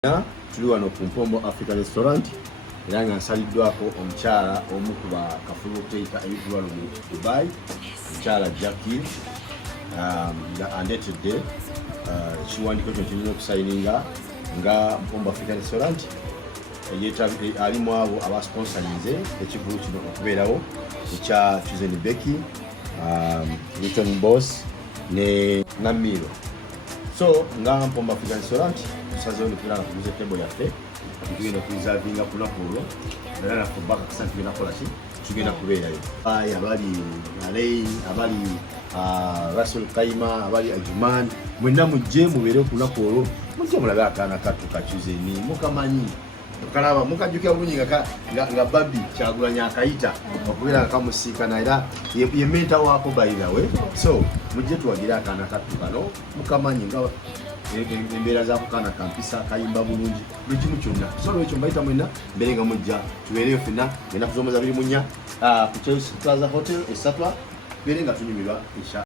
Tuli wano ku Mpombo African restaurant era nga nsaliddwako omukyala omu ku bakafulu okuteeka ebigulano mu Dubai, omukyala Jackie nga andetedde ekiwandiiko kino kirina okusayininga nga Mpombo African restaurant ali mu abo abasponsorinze ekigulu kino okubeerawo ekya Chuzen Becky, Litton Boss ne Namiro. So nga Mpombo African restaurant tusazeewo ne tulaba kuguza table yaffe tugenda okurizaavinga ku lunaku olwo era naffe baka kasa tugenda kukola ki tugenda kubeerayo abali Naye, abali Russell Kaima, abali Ajuman, mwenna mujje mubeere ku lunaku olwo mujje mulabe akaana kattu ka Chuzen mukamanyi kalaba mukajjukira bulungi nga Babi Kyagulanyi akayita okubeera nga kamusiikana era ye menta waako bayirawe. So mujje tuwagira akaana kattu kano mukamanyi nga embeera za kukaana kampisa kayimba bulungi buli kimu kyonna. So lwekyo mbayita mwenna mbere nga mujja tubeereyo ffenna ngenda kuzoomoza 24 ku Chelsea Plaza Hotel esatwa tubeere nga tunyumirwa